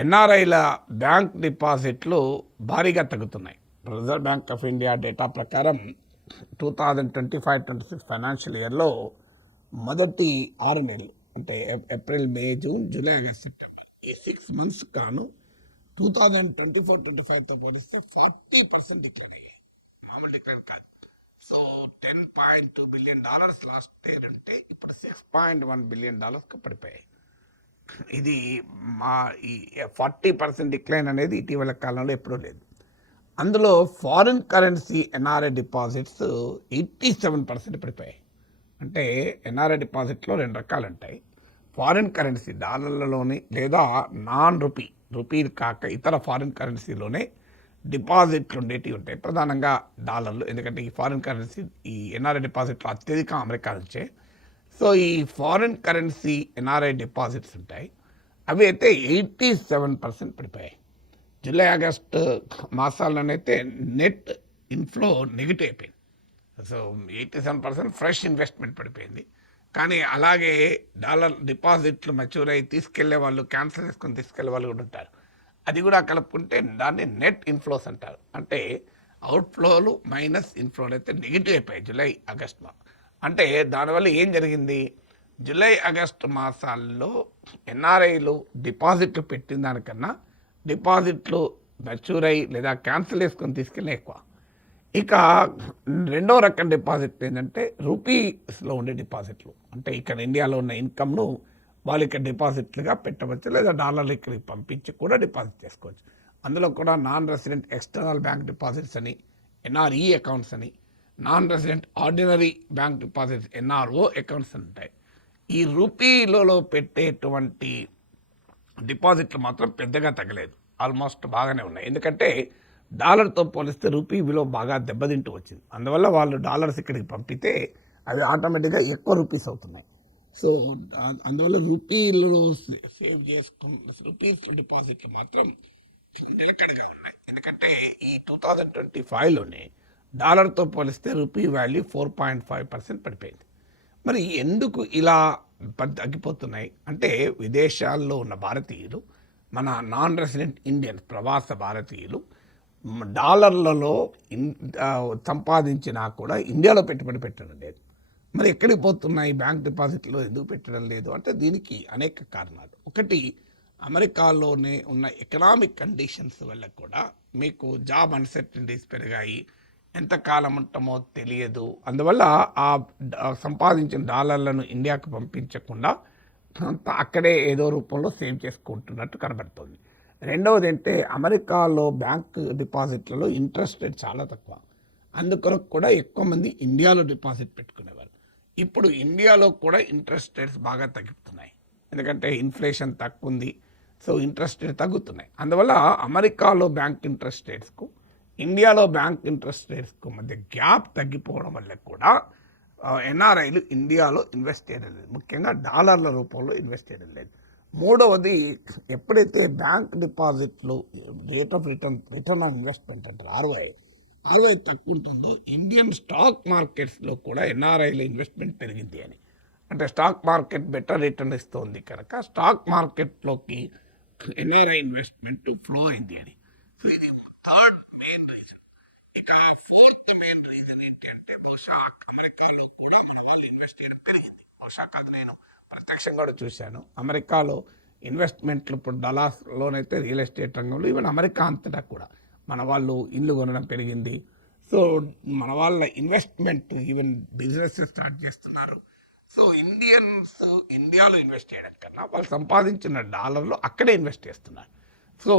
ఎన్ఆర్ఐల bank డిపాజిట్లు భారీగా తగ్గుతున్నాయి. Reserve bank of India data ప్రకారం 2025-26 ఫైనాన్షియల్ ఇయర్లో మొదటి 6 నెలలు అంటే ఏప్రిల్, మే, జూన్, జూలై, ఆగస్ట్, సెప్టెంబర్ ఈ 6 months కాను 2024-25తో పోలిస్తే 40% డిక్లైన్ అయ్యాయి. మామూలు డిక్లైన్ కాదు. సో $10.2 billion లాస్ట్ ఇయర్ ఉంటే ఇప్పుడు $6.1 billion పడిపోయాయి. ఇది మా ఈ 40% డిక్లైన్ అనేది ఇటీవల కాలంలో ఎప్పుడూ లేదు. అందులో ఫారిన్ కరెన్సీ ఎన్ఆర్ఐ డిపాజిట్స్ 87% పడిపోయాయి. అంటే ఎన్ఆర్ఐ డిపాజిట్లో 2 రకాలు ఉంటాయి. ఫారిన్ కరెన్సీ డాలర్లలోని లేదా నాన్ రూపీ కాక ఇతర ఫారిన్ కరెన్సీలోనే డిపాజిట్లు ఉండేటివి ఉంటాయి. ప్రధానంగా డాలర్లు, ఎందుకంటే ఈ ఫారిన్ కరెన్సీ ఈ ఎన్ఆర్ఐ డిపాజిట్లు అత్యధికం అమెరికా నుంచే. సో ఈ ఫారిన్ కరెన్సీ ఎన్ఆర్ఐ డిపాజిట్స్ ఉంటాయి, అవి అయితే 87% పడిపోయాయి. జూలై, ఆగస్టు మాసాల్లోనైతే నెట్ ఇన్ఫ్లో నెగిటివ్ అయిపోయింది. సో 87% ఫ్రెష్ ఇన్వెస్ట్మెంట్ పడిపోయింది. కానీ అలాగే డాలర్ డిపాజిట్లు మెచ్యూర్ అయ్యి తీసుకెళ్లే వాళ్ళు, క్యాన్సిల్ చేసుకొని తీసుకెళ్లే వాళ్ళు కూడా ఉంటారు. అది కూడా కలుపుకుంటే దాన్ని నెట్ ఇన్ఫ్లోస్ అంటారు. అంటే అవుట్ఫ్లోలు మైనస్ ఇన్ఫ్లోలు అయితే నెగిటివ్ అయిపోయాయి జూలై, ఆగస్టులో. అంటే దానివల్ల ఏం జరిగింది, జూలై, ఆగస్టు మాసాల్లో ఎన్ఆర్ఐలు డిపాజిట్లు పెట్టిన దానికన్నా డిపాజిట్లు మెచ్యూర్ అయ్యి లేదా క్యాన్సిల్ చేసుకొని తీసుకెళ్ళి ఎక్కువ. ఇక రెండో రకం డిపాజిట్లు ఏంటంటే రూపీస్లో ఉండే డిపాజిట్లు. అంటే ఇక్కడ ఇండియాలో ఉన్న ఇన్కమ్ను వాళ్ళు ఇక్కడ డిపాజిట్లుగా పెట్టవచ్చు, లేదా డాలర్లు ఇక్కడికి పంపించి కూడా డిపాజిట్ చేసుకోవచ్చు. అందులో కూడా non resident external bank deposits అని, ఎన్ఆర్ఈ అకౌంట్స్ అని, non resident ordinary bank deposits NRO accounts ఉంటాయి. ఈ రూపీలలో పెట్టేటువంటి డిపాజిట్లు మాత్రం పెద్దగా తగ్గలేదు, ఆల్మోస్ట్ బాగానే ఉన్నాయి. ఎందుకంటే డాలర్తో పోలిస్తే రూపీ విలువ బాగా దెబ్బతింటూ వచ్చింది. అందువల్ల వాళ్ళు డాలర్స్ ఇక్కడికి పంపితే అవి ఆటోమేటిక్గా ఎక్కువ రూపీస్ అవుతున్నాయి. సో అందువల్ల రూపీలో సేవ్ చేసుకున్న రూపీస్ డిపాజిట్లు మాత్రం నిలకడగా ఉన్నాయి. ఎందుకంటే ఈ 2025లోనే డాలర్తో పోలిస్తే రూపీ వాల్యూ 4.5% పడిపోయింది. మరి ఎందుకు ఇలా తగ్గిపోతున్నాయి అంటే, విదేశాల్లో ఉన్న భారతీయులు, మన నాన్ రెసిడెంట్ ఇండియన్స్ ప్రవాస భారతీయులు డాలర్లలో సంపాదించినా కూడా ఇండియాలో పెట్టుబడి పెట్టడం లేదు. మరి ఎక్కడికి పోతున్నాయి బ్యాంక్ డిపాజిట్లో ఎందుకు పెట్టడం లేదు అంటే దీనికి అనేక కారణాలు. ఒకటి, అమెరికాలోనే ఉన్న ఎకనామిక్ కండిషన్స్ వల్ల కూడా మీకు జాబ్ అన్సర్టనిటీస్ పెరిగాయి, ఎంతకాలం ఉంటామో తెలియదు. అందువల్ల ఆ సంపాదించిన డాలర్లను ఇండియాకు పంపించకుండా అక్కడే ఏదో రూపంలో సేవ్ చేసుకుంటున్నట్టు కనబడుతుంది. రెండవది అంటే, అమెరికాలో బ్యాంక్ డిపాజిట్లలో ఇంట్రెస్ట్ రేట్ చాలా తక్కువ. అందుకొరకు కూడా ఎక్కువ మంది ఇండియాలో డిపాజిట్ పెట్టుకునేవారు. ఇప్పుడు ఇండియాలో కూడా ఇంట్రెస్ట్ రేట్స్ బాగా తగ్గుతున్నాయి, ఎందుకంటే ఇన్ఫ్లేషన్ తక్కువ ఉంది. సో ఇంట్రెస్ట్ రేట్ తగ్గుతున్నాయి. అందువల్ల అమెరికాలో బ్యాంక్ ఇంట్రెస్ట్ రేట్స్కు, ఇండియాలో బ్యాంక్ ఇంట్రెస్ట్ రేట్స్కు మధ్య గ్యాప్ తగ్గిపోవడం వల్ల కూడా ఎన్ఆర్ఐలు ఇండియాలో ఇన్వెస్ట్ చేయడం లేదు, ముఖ్యంగా డాలర్ల రూపంలో ఇన్వెస్ట్ చేయడం లేదు. మూడవది, ఎప్పుడైతే బ్యాంక్ డిపాజిట్లు rate of return on investment అంటారు ఆర్ఓఐ తక్కువ ఉంటుందో, ఇండియన్ స్టాక్ మార్కెట్స్లో కూడా ఎన్ఆర్ఐల ఇన్వెస్ట్మెంట్ పెరిగింది అని. అంటే స్టాక్ మార్కెట్ బెటర్ రిటర్న్ ఇస్తుంది కనుక స్టాక్ మార్కెట్లోకి ఎన్ఆర్ఐ ఇన్వెస్ట్మెంట్ ఫ్లో అయింది అని. సో ఇది థర్డ్ మెయిన్ రీజన్. ఇక ఫోర్త్ మెయిన్ రీజన్ ఏంటి అంటే, బహుశా అమెరికాలో కూడా మన వాళ్ళు ఇన్వెస్ట్ చేయడం పెరిగింది. బహుశా కాదు, నేను ప్రత్యక్షంగా కూడా చూశాను. అమెరికాలో ఇన్వెస్ట్మెంట్లు ఇప్పుడు డలాస్లోనైతే రియల్ ఎస్టేట్ రంగంలో, ఈవెన్ అమెరికా అంతటా కూడా మన వాళ్ళు ఇల్లు కొనడం పెరిగింది. సో మన వాళ్ళ ఇన్వెస్ట్మెంట్, ఈవెన్ బిజినెస్ స్టార్ట్ చేస్తున్నారు. సో ఇండియన్స్ ఇండియాలో ఇన్వెస్ట్ చేయడం కన్నా వాళ్ళు సంపాదించిన డాలర్లు అక్కడే ఇన్వెస్ట్ చేస్తున్నారు. సో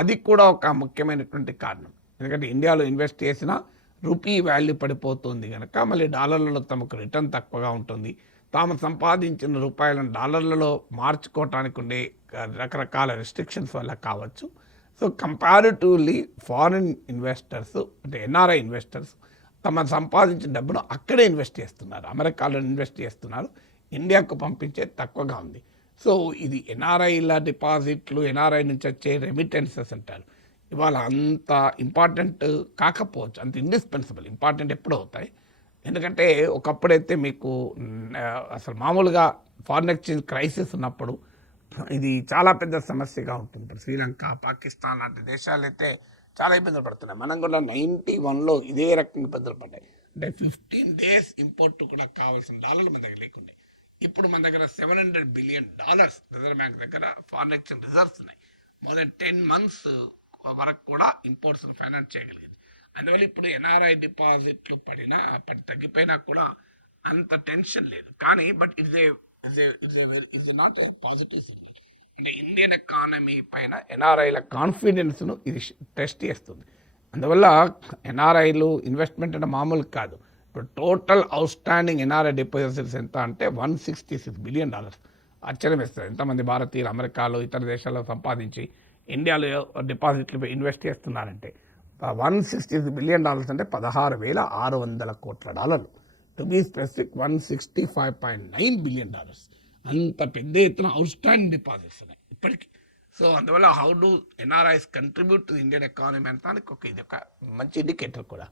అది కూడా ఒక ముఖ్యమైనటువంటి కారణం. ఎందుకంటే ఇండియాలో ఇన్వెస్ట్ చేసినా రూపీ వాల్యూ పడిపోతుంది కనుక మళ్ళీ డాలర్లలో తమకు రిటర్న్ తక్కువగా ఉంటుంది. తాము సంపాదించిన రూపాయలను డాలర్లలో మార్చుకోవటానికి ఉండే రకరకాల రెస్ట్రిక్షన్స్ వల్ల కావచ్చు. సో కంపారిటివ్లీ ఫారిన్ ఇన్వెస్టర్స్ అంటే ఎన్ఆర్ఐ ఇన్వెస్టర్స్ తమ సంపాదించిన డబ్బును అక్కడే ఇన్వెస్ట్ చేస్తున్నారు, అమెరికాలో ఇన్వెస్ట్ చేస్తున్నారు, ఇండియాకు పంపించే తక్కువగా ఉంది. సో ఇది ఎన్ఆర్ఐల డిపాజిట్లు, ఎన్ఆర్ఐ నుంచి వచ్చే రెమిటెన్సెస్ అంటారు, ఇవాళ అంత ఇంపార్టెంట్ కాకపోవచ్చు, అంత ఇండిస్పెన్సిబుల్. ఇంపార్టెంట్ ఎప్పుడు అవుతాయి, ఎందుకంటే ఒకప్పుడైతే మీకు అసలు మామూలుగా ఫారిన్ ఎక్స్చేంజ్ క్రైసిస్ ఉన్నప్పుడు ఇది చాలా పెద్ద సమస్యగా ఉంటుంది. ఇప్పుడు శ్రీలంక, పాకిస్తాన్ లాంటి దేశాలు అయితే చాలా ఇబ్బందులు పడుతున్నాయి. మనం కూడా 91లో ఇదే రకంగా ఇబ్బందులు పడ్డాయి. అంటే 15 days ఇంపోర్ట్ కూడా కావాల్సిన డాలర్లు మన దగ్గర లేకుండే. ఇప్పుడు మన దగ్గర $700 బిలియన్ రిజర్వ్ బ్యాంక్ దగ్గర ఫారెన్ ఎక్స్చేంజ్ రిజర్వ్స్ ఉన్నాయి. మోర్ దెన్ 10 months వరకు కూడా ఇంపోర్ట్స్ ఫైనాన్స్ చేయగలిగింది. అందువల్ల ఇప్పుడు ఎన్ఆర్ఐ డిపాజిట్లు తగ్గిపోయినా కూడా అంత టెన్షన్ లేదు. కానీ but it's not a positive signal. అంటే ఇండియన్ ఎకానమీ పైన ఎన్ఆర్ఐల కాన్ఫిడెన్స్ను ఇది టెస్ట్ చేస్తుంది. అందువల్ల ఎన్ఆర్ఐలు ఇన్వెస్ట్మెంట్ అంటే మామూలు కాదు. ఇప్పుడు total out standing NRI deposits ఎంత అంటే $166 బిలియన్. ఆశ్చర్యం వేస్తుంది. ఎంతమంది భారతీయులు అమెరికాలో ఇతర దేశాల్లో సంపాదించి ఇండియాలో డిపాజిట్లు ఇన్వెస్ట్ చేస్తున్నారంటే $166 బిలియన్ అంటే $16,600 కోట్ల. To be specific $165.9 billion. అంత పెద్ద ఎత్తున అవుట్ స్టాండింగ్ డిపాజిట్స్ ఉన్నాయి ఇప్పటికీ. సో అందువల్ల how do NRIs contribute to Indian economy అంటానికి ఇది ఒక మంచి ఇండికేటర్ కూడా.